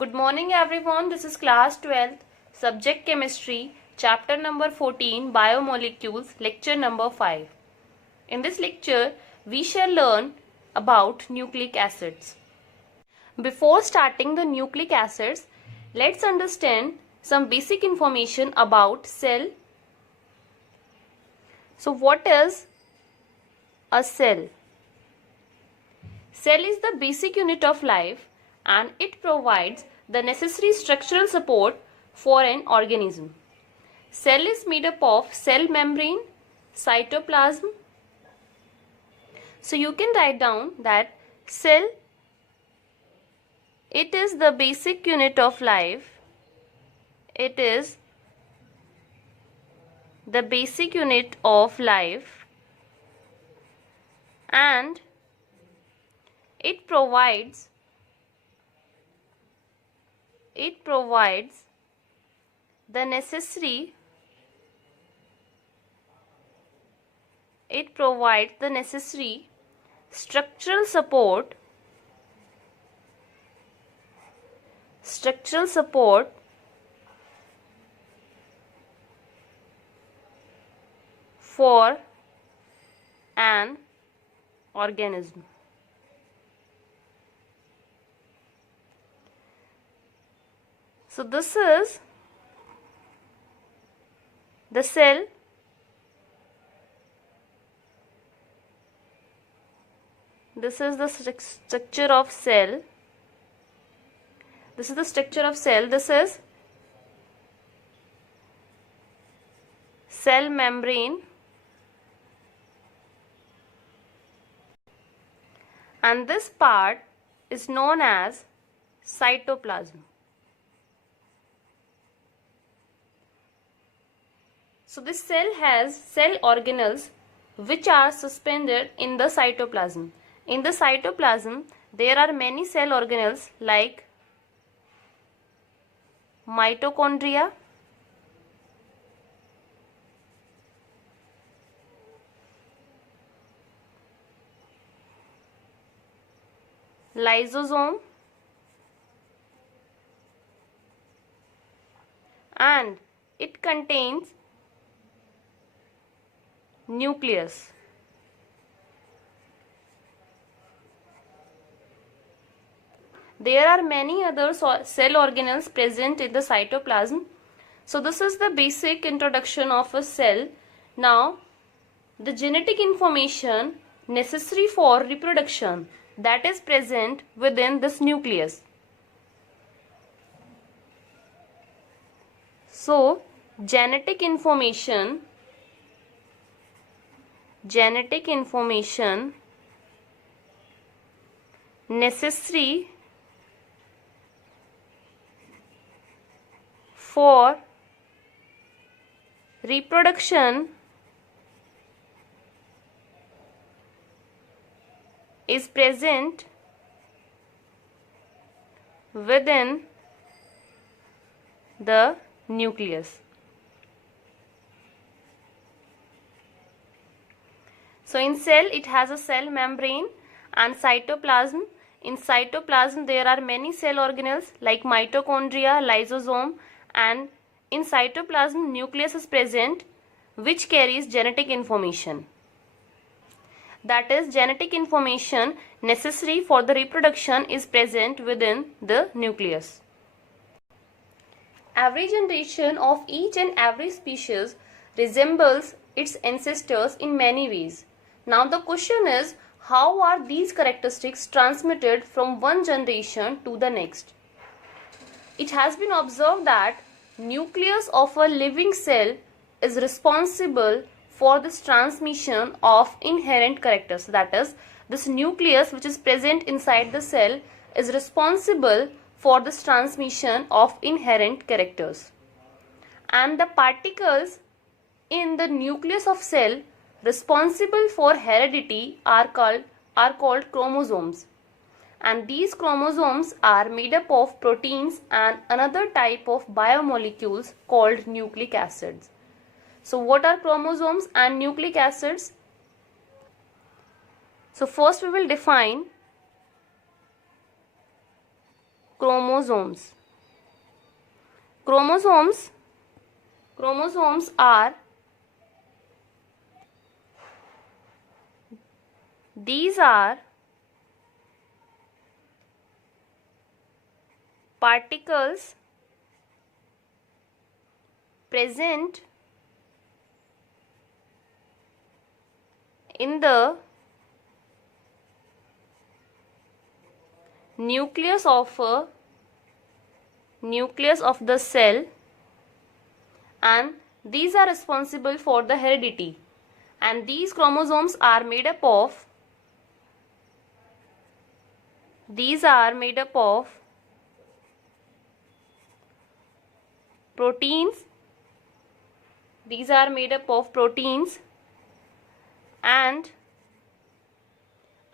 Good morning everyone. This is class 12th, subject chemistry, chapter number 14, biomolecules, lecture number 5. In this lecture, we shall learn about nucleic acids. Before starting the nucleic acids, let's understand some basic information about cell. So what is a cell? Cell is the basic unit of life and it provides the necessary structural support for an organism. Cell is made up of cell membrane, cytoplasm. So you can write down that cell, it is the basic unit of life. It is the basic unit of life and it provides the necessary structural support for an organism. So this is the cell. This is the structure of cell. This is the structure of cell. This is cell membrane and this part is known as cytoplasm. So this cell has cell organelles which are suspended in the cytoplasm. In the cytoplasm, there are many cell organelles like mitochondria, lysosome, and it contains nucleus. There are many other cell organelles present in the cytoplasm. So this is the basic introduction of a cell. Now the genetic information necessary for reproduction that is present within this nucleus. So genetic information necessary for reproduction is present within the nucleus. So in cell it has a cell membrane and cytoplasm. In cytoplasm there are many cell organelles like mitochondria, lysosome, and in cytoplasm nucleus is present which carries genetic information. That is, genetic information necessary for the reproduction is present within the nucleus. Every generation of each and every species resembles its ancestors in many ways. Now the question is, how are these characteristics transmitted from one generation to the next? It has been observed that nucleus of a living cell is responsible for this transmission of inherent characters. That is, this nucleus which is present inside the cell is responsible for this transmission of inherent characters. And the particles in the nucleus of cell responsible for heredity are called chromosomes, and these chromosomes are made up of proteins and another type of biomolecules called nucleic acids. So what are chromosomes and nucleic acids? So first we will define chromosomes. Chromosomes are, these are particles present in the nucleus of the cell, and these are responsible for the heredity, and these chromosomes are made up of proteins. These are made up of proteins and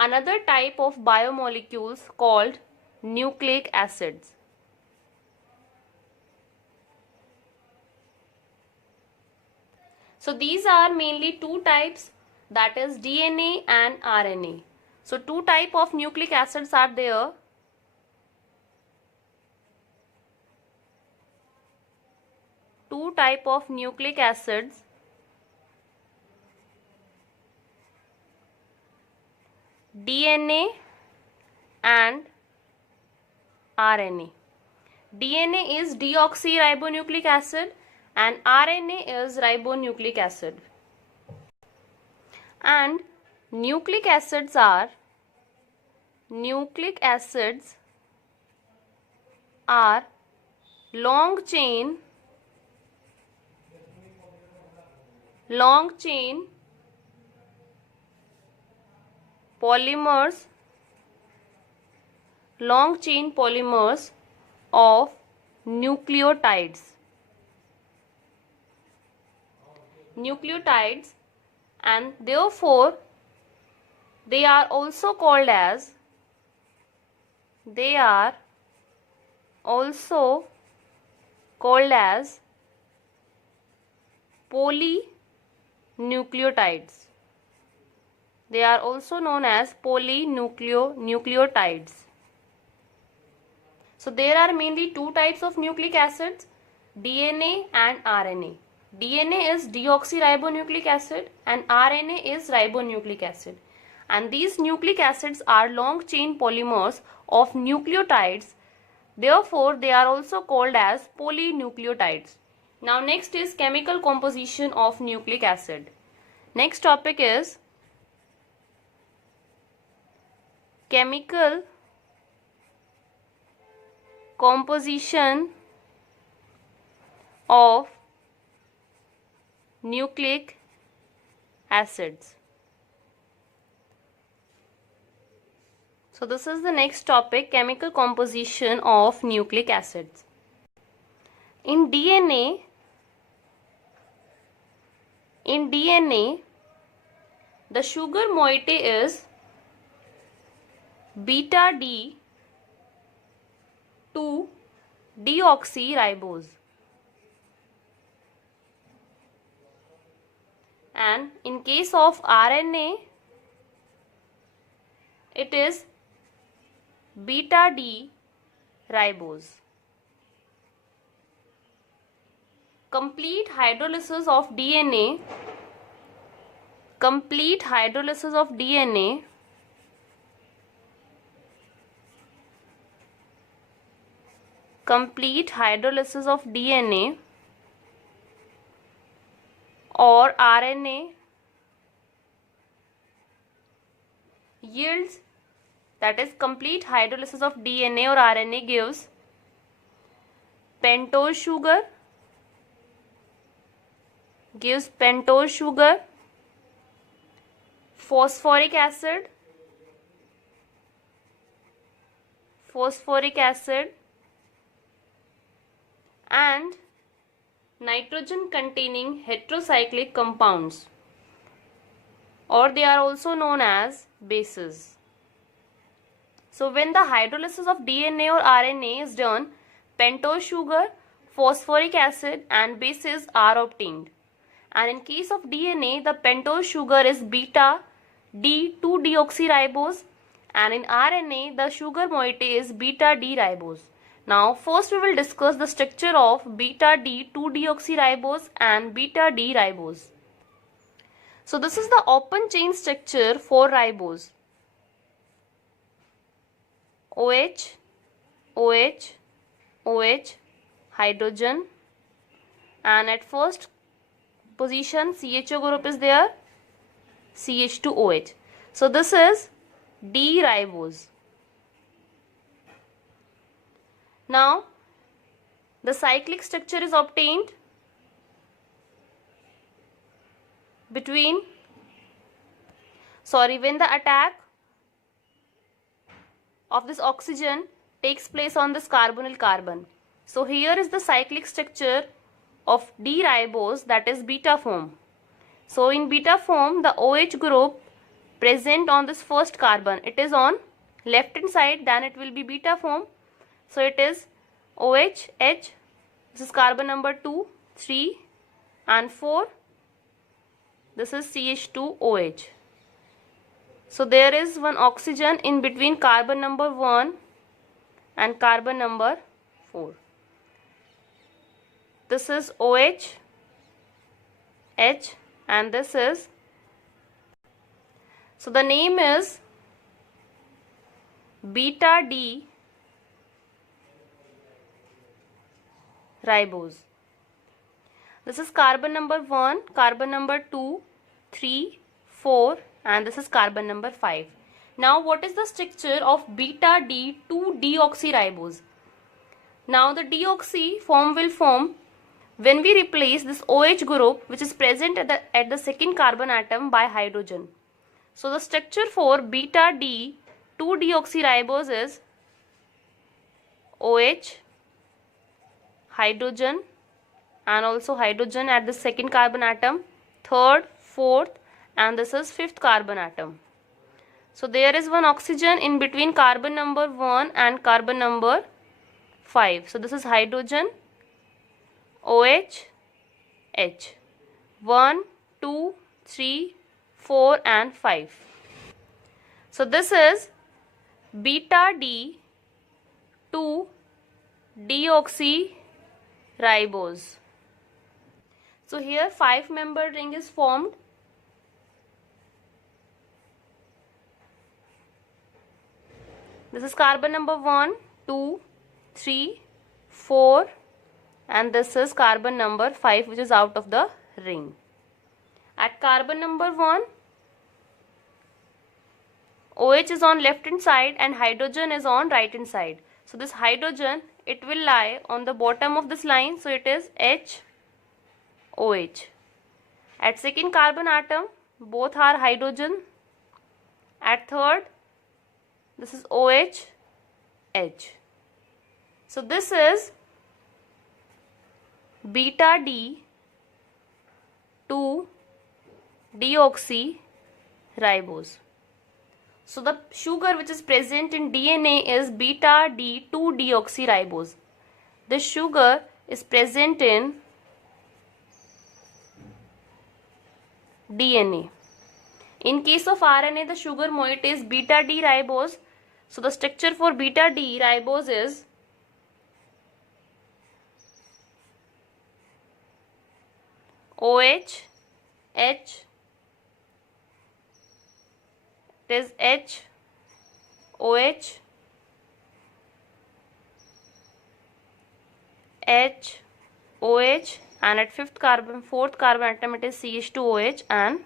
another type of biomolecules called nucleic acids. So these are mainly two types, that is DNA and RNA. So two type of nucleic acids are there. Two type of nucleic acids, DNA and RNA. DNA is deoxyribonucleic acid and RNA is ribonucleic acid. And nucleic acids are long chain polymers of nucleotides, and therefore they are also called as polynucleotides. They are also known as polynucleotides. So there are mainly two types of nucleic acids, DNA and RNA. DNA is deoxyribonucleic acid and RNA is ribonucleic acid. And these nucleic acids are long chain polymers of nucleotides. Therefore, they are also called as polynucleotides. Now next is chemical composition of nucleic acid. Next topic is chemical composition of nucleic acids. So this is the next topic, chemical composition of nucleic acids. In DNA, the sugar moiety is beta D 2 deoxyribose, and in case of RNA it is beta D ribose. Complete hydrolysis of DNA or RNA yields, that is complete hydrolysis of DNA or RNA gives pentose sugar, phosphoric acid, and nitrogen containing heterocyclic compounds, or they are also known as bases. So when the hydrolysis of DNA or RNA is done, pentose sugar, phosphoric acid and bases are obtained. And in case of DNA, the pentose sugar is beta D2 deoxyribose, and in RNA the sugar moiety is beta D ribose. Now first we will discuss the structure of beta D 2-deoxyribose and beta D ribose. So this is the open chain structure for ribose. OH, OH, OH, hydrogen, and at first position CHO group is there, CH2OH. So this is D ribose. Now the cyclic structure is obtained when the attack of this oxygen takes place on this carbonyl carbon. So here is the cyclic structure of D ribose, that is beta form. So in beta form, the OH group present on this first carbon, it is on left hand side, then it will be beta form. So it is OH, H, this is carbon number 2, 3 and 4, this is CH2OH. So there is one oxygen in between carbon number 1 and carbon number 4. This is OH, H, and this is, so the name is beta D ribose. This is carbon number 1, carbon number 2, 3, 4, and this is carbon number 5. Now what is the structure of beta D 2-deoxyribose? Now the deoxy form will form when we replace this OH group which is present at the second carbon atom by hydrogen. So the structure for beta D 2-deoxyribose is OH, hydrogen, and also hydrogen at the second carbon atom, third, fourth, and this is fifth carbon atom. So there is one oxygen in between carbon number 1 and carbon number 5. So this is hydrogen, OH, H. 1, 2, 3, 4 and 5. So this is beta D 2-deoxyribose. So here 5-membered ring is formed. This is carbon number 1, 2, 3, 4, and this is carbon number 5 which is out of the ring. At carbon number 1, OH is on left hand side and hydrogen is on right hand side. So this hydrogen, it will lie on the bottom of this line, so it is HOH. At second carbon atom, both are hydrogen. At third, this is OH, H. So this is beta D 2-deoxyribose. So the sugar which is present in DNA is beta D 2-deoxyribose. This sugar is present in DNA. In case of RNA, the sugar moiety is beta D ribose. So the structure for beta D ribose is OH, H, it is H, OH, H, OH, and at fourth carbon atom it is CH2OH, and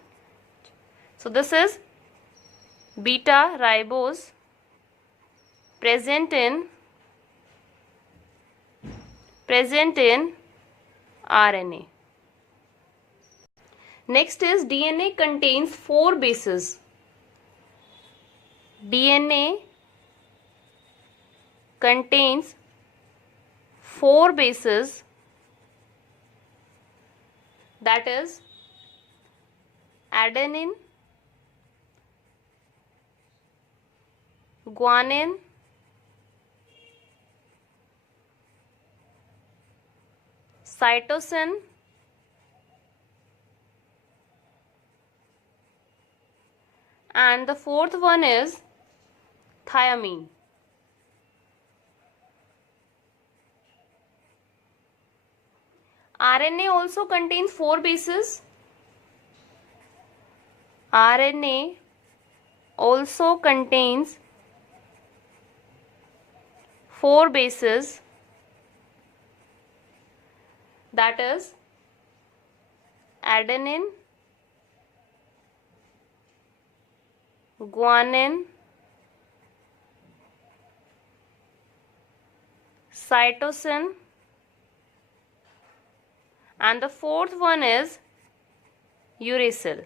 so this is beta ribose present in RNA. Next is DNA contains 4 bases. DNA contains 4 bases, that is adenine, guanine, cytosine, and the fourth one is thymine. RNA also contains 4 bases. RNA also contains 4 bases, that is adenine, guanine, cytosine, and the fourth one is uracil.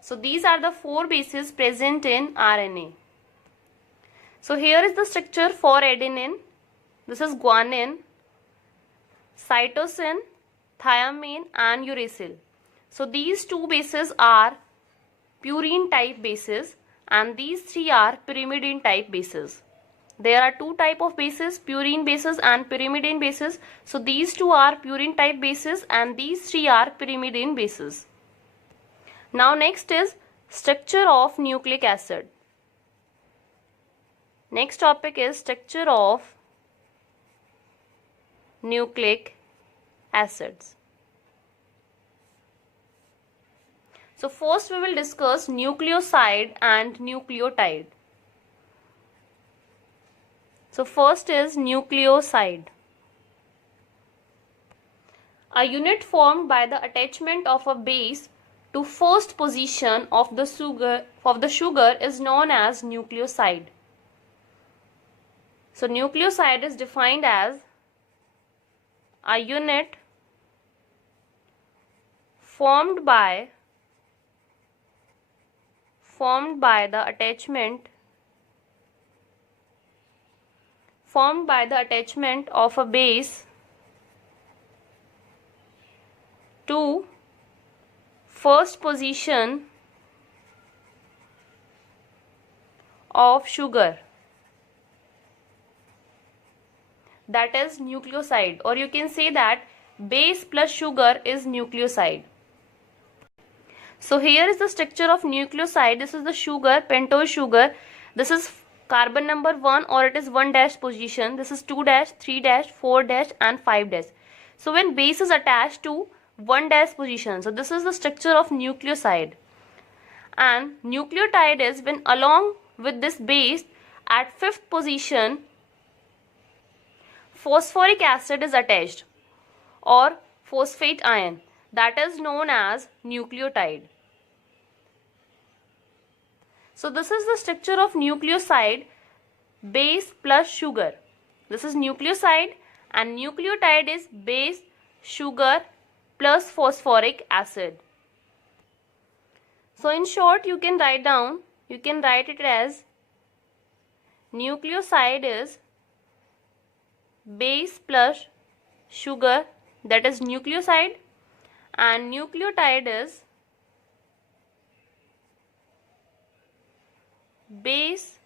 So these are the 4 bases present in RNA. So here is the structure for adenine. This is guanine, cytosine, thymine and uracil. So these 2 bases are purine type bases and these 3 are pyrimidine type bases. There are 2 type of bases, purine bases and pyrimidine bases. So these 2 are purine type bases and these 3 are pyrimidine bases. Now next is structure of nucleic acid. Next topic is structure of nucleic acids. So first we will discuss nucleoside and nucleotide. So first is nucleoside. A unit formed by the attachment of a base to first position of the sugar is known as nucleoside. So nucleoside is defined as a unit formed by the attachment of a base to first position of sugar, that is nucleoside, or you can say that base plus sugar is nucleoside. So here is the structure of nucleoside. This is the sugar, pentose sugar. This is carbon number 1 or it is 1 dash position. This is 2 dash, 3 dash, 4 dash and 5 dash. So when base is attached to 1 dash position, so this is the structure of nucleoside. And nucleotide is when along with this base at 5th position phosphoric acid is attached or phosphate ion, that is known as nucleotide. So this is the structure of nucleoside, base plus sugar. This is nucleoside and nucleotide is base, sugar plus phosphoric acid. So in short you can write it as nucleoside is base plus sugar, that is nucleoside, and nucleotide is base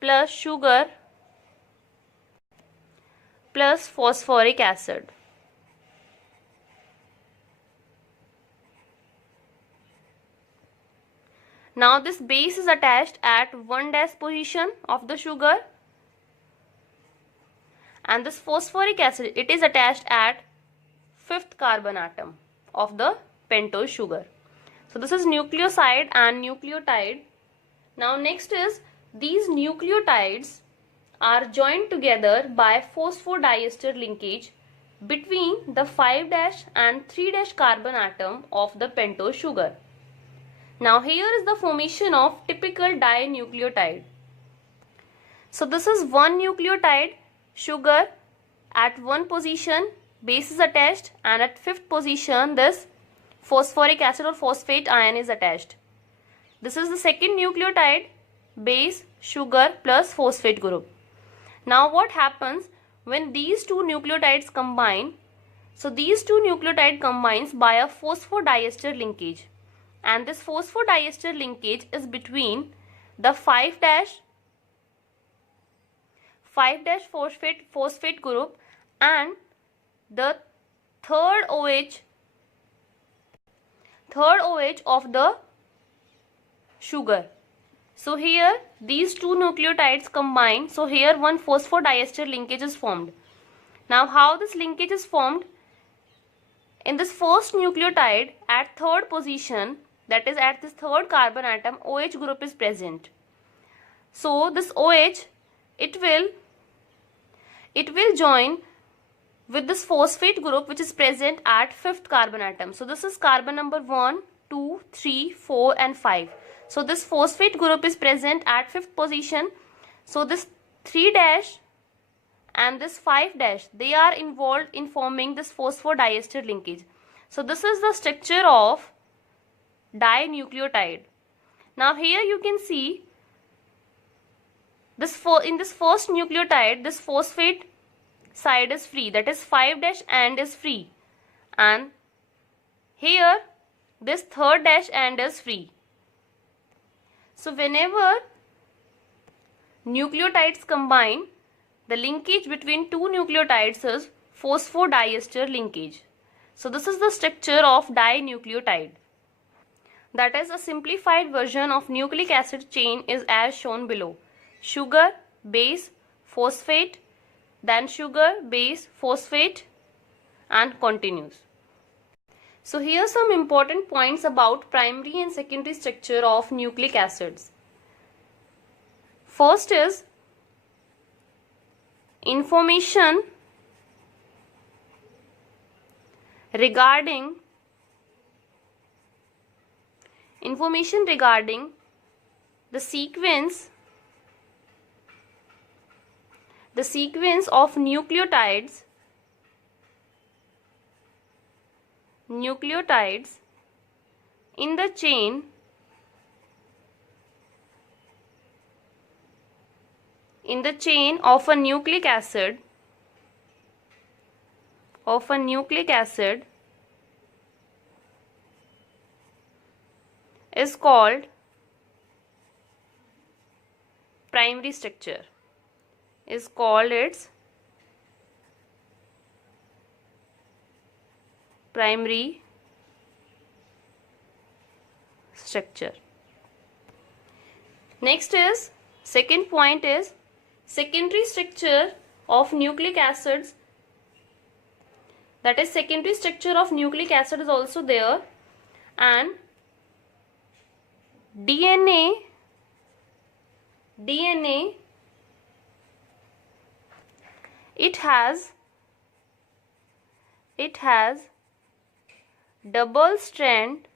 plus sugar plus phosphoric acid. Now this base is attached at 1 dash position of the sugar, and this phosphoric acid, it is attached at 5th carbon atom of the pentose sugar. So this is nucleoside and nucleotide. Now next is these nucleotides are joined together by phosphodiester linkage between the 5 dash and 3 dash carbon atom of the pentose sugar. Now here is the formation of typical dinucleotide. So this is one nucleotide, sugar, at 1 position base is attached, and at 5th position this phosphoric acid or phosphate ion is attached. This is the second nucleotide, base, sugar plus phosphate group. Now what happens when these two nucleotides combine? So these two nucleotides combines by a phosphodiester linkage, and this phosphodiester linkage is between the 5 dash phosphate group and the third OH of the sugar. So here these two nucleotides combine, so here one phosphodiester linkage is formed. Now how this linkage is formed? In this first nucleotide at third position, that is at this third carbon atom, OH group is present. So this OH, it will join with this phosphate group which is present at fifth carbon atom. So this is carbon number 1, 2, 3, 4 and 5. So this phosphate group is present at fifth position. So this 3 dash and this 5 dash, they are involved in forming this phosphodiester linkage. So this is the structure of dinucleotide. Now here you can see this in this first nucleotide, this phosphate side is free, that is 5 dash and is free, and here this third dash and is free. So whenever nucleotides combine, the linkage between two nucleotides is phosphodiester linkage. So this is the structure of dinucleotide. That is, a simplified version of nucleic acid chain is as shown below. Sugar, base, phosphate, then sugar, base, phosphate, and continues. So here are some important points about primary and secondary structure of nucleic acids. First is information regarding the sequence of nucleotides in the chain of a nucleic acid is called primary structure, is called its primary structure. Next is, second point is secondary structure of nucleic acids. That is, secondary structure of nucleic acid is also there, and DNA it has double strand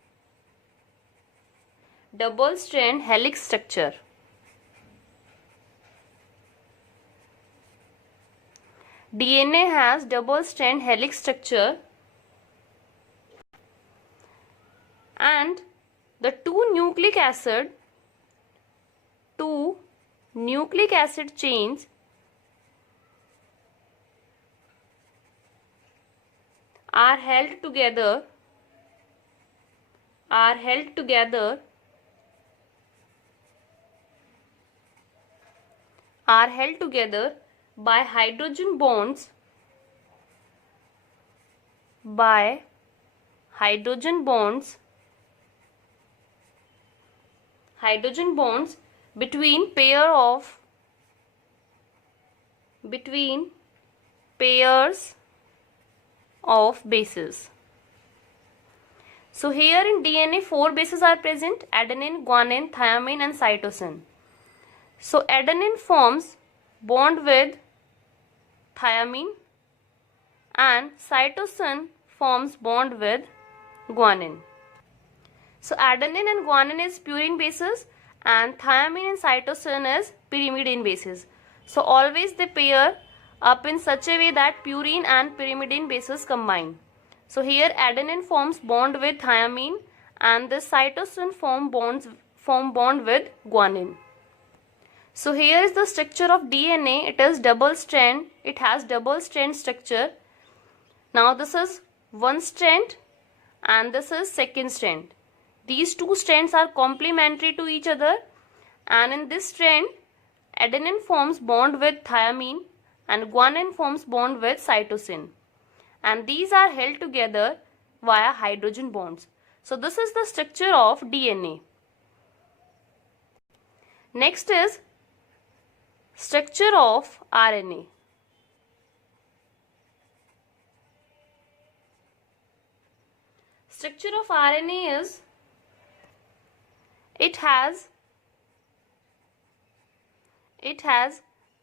helix structure. DNA has double strand helix structure, and the two nucleic acid chains are held together by hydrogen bonds between pairs of bases. So here in DNA 4 bases are present: adenine, guanine, thymine and cytosine. So adenine forms bond with thymine and cytosine forms bond with guanine. So adenine and guanine is purine bases and thymine and cytosine is pyrimidine bases. So always they pair up in such a way that purine and pyrimidine bases combine. So here adenine forms bond with thymine and the cytosine form bond with guanine. So here is the structure of DNA. It has double strand structure. Now this is one strand and this is second strand. These two strands are complementary to each other, and in this strand adenine forms bond with thymine and guanine forms bond with cytosine, and these are held together via hydrogen bonds. So this is the structure of DNA. Next is structure of RNA. structure of RNA is it has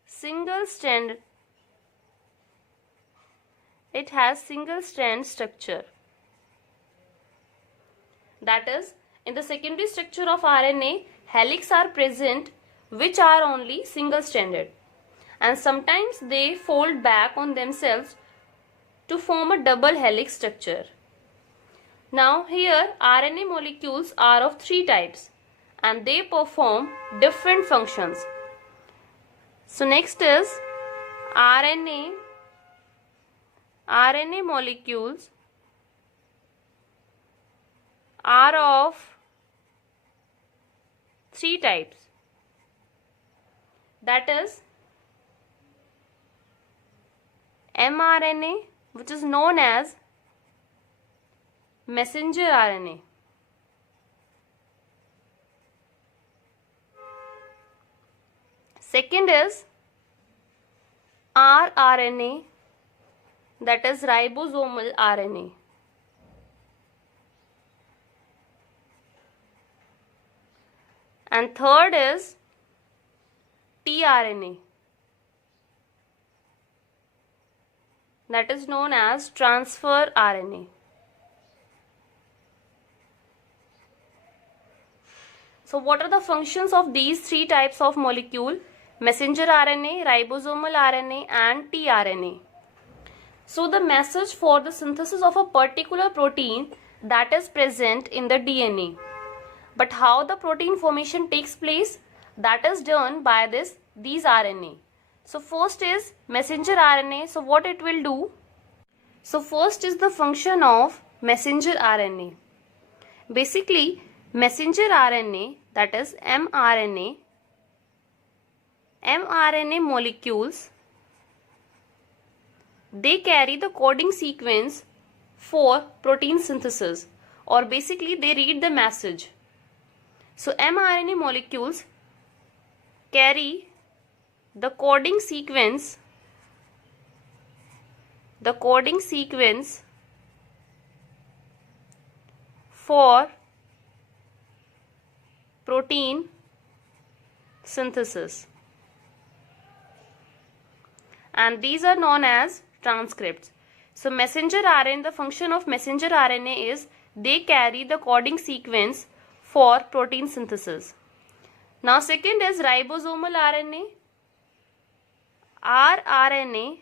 single strand structure. That is, in the secondary structure of RNA, helix are present which are only single stranded, and sometimes they fold back on themselves to form a double helix structure. Now here RNA molecules are of three types and they perform different functions. So next is RNA molecules are of three types. That is mRNA, which is known as messenger RNA. Second is rRNA, that is ribosomal RNA. And third is tRNA, that is known as transfer RNA. So what are the functions of these three types of molecule? Messenger RNA, ribosomal RNA and tRNA. So the message for the synthesis of a particular protein that is present in the DNA. But how the protein formation takes place? That is done by these RNA. So first is messenger RNA. So what it will do? So first is the function of messenger RNA. Basically, messenger RNA, that is mRNA molecules, they carry the coding sequence for protein synthesis, or basically they read the message. So mRNA molecules carry the coding sequence for protein synthesis, and these are known as transcripts. So messenger RNA, the function of messenger RNA is they carry the coding sequence for protein synthesis. Now second is ribosomal RNA, rRNA,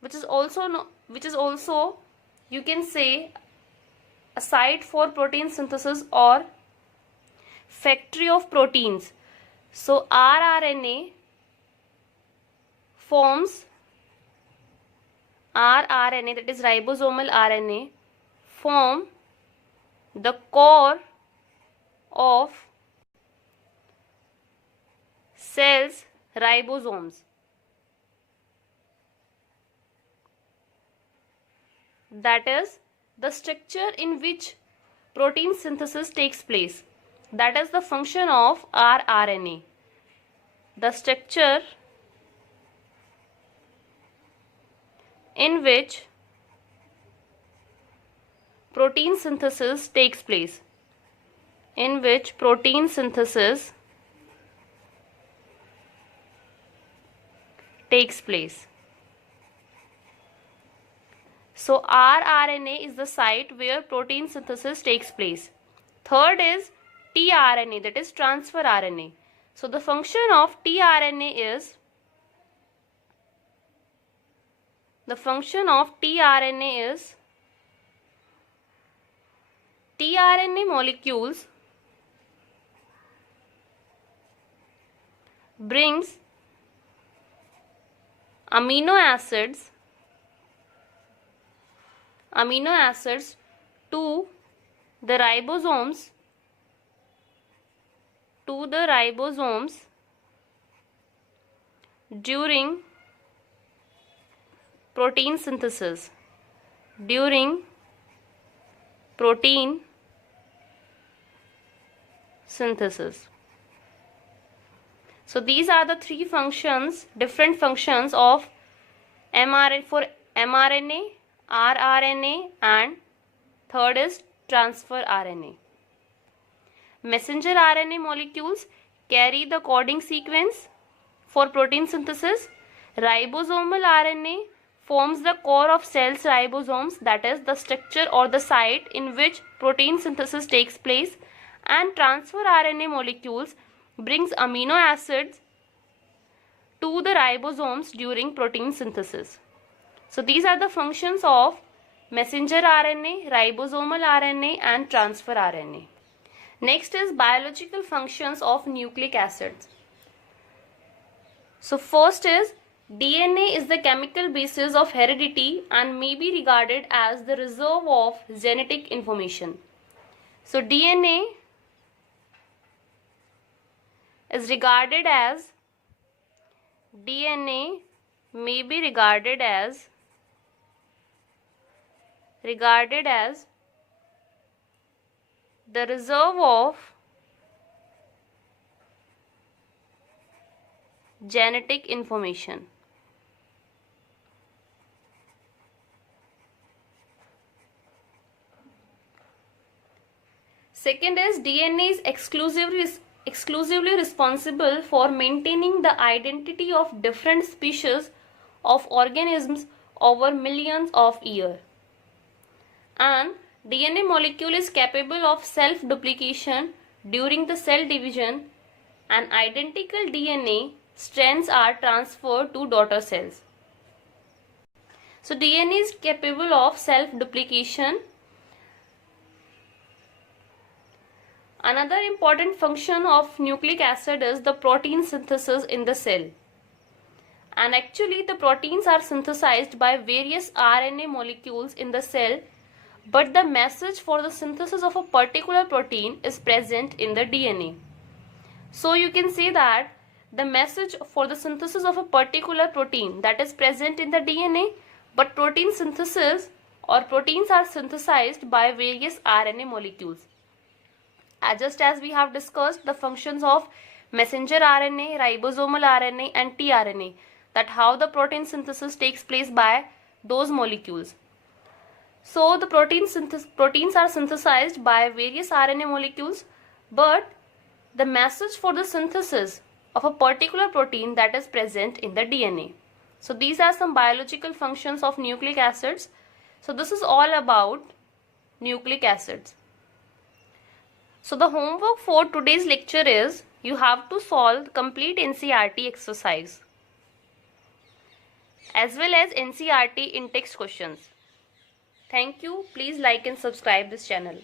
which is also you can say a site for protein synthesis or factory of proteins. So rRNA forms rRNA, that is ribosomal RNA, form the core of cells' ribosomes. That is the structure in which protein synthesis takes place. That is the function of rRNA. The structure in which protein synthesis takes place. So rRNA is the site where protein synthesis takes place. Third is tRNA, that is transfer RNA. So the function of tRNA is tRNA molecules brings amino acids to the ribosomes during protein synthesis. So these are the three functions, different functions of mRNA, rRNA, and third is transfer RNA. Messenger RNA molecules carry the coding sequence for protein synthesis. Ribosomal RNA forms the core of cells ribosomes, that is the structure or the site in which protein synthesis takes place, and transfer RNA molecules brings amino acids to the ribosomes during protein synthesis. So these are the functions of messenger RNA, ribosomal RNA and transfer RNA. Next is biological functions of nucleic acids. So first is DNA is the chemical basis of heredity and may be regarded as the reserve of genetic information. So DNA is regarded as may be regarded as the reserve of genetic information. Second is DNA is exclusively responsible for maintaining the identity of different species of organisms over millions of years. And DNA molecule is capable of self-duplication during the cell division, and identical DNA strands are transferred to daughter cells. So DNA is capable of self-duplication. Another important function of nucleic acid is the protein synthesis in the cell. And actually the proteins are synthesized by various RNA molecules in the cell, but the message for the synthesis of a particular protein is present in the DNA. So you can say that the message for the synthesis of a particular protein that is present in the DNA, but protein synthesis or proteins are synthesized by various RNA molecules. Just as we have discussed the functions of messenger RNA, ribosomal RNA and tRNA, that how the protein synthesis takes place by those molecules. So the proteins are synthesized by various RNA molecules, but the message for the synthesis of a particular protein that is present in the DNA. So these are some biological functions of nucleic acids. So this is all about nucleic acids. So the homework for today's lecture is you have to solve complete NCERT exercise as well as NCERT in-text questions. Thank you. Please like and subscribe this channel.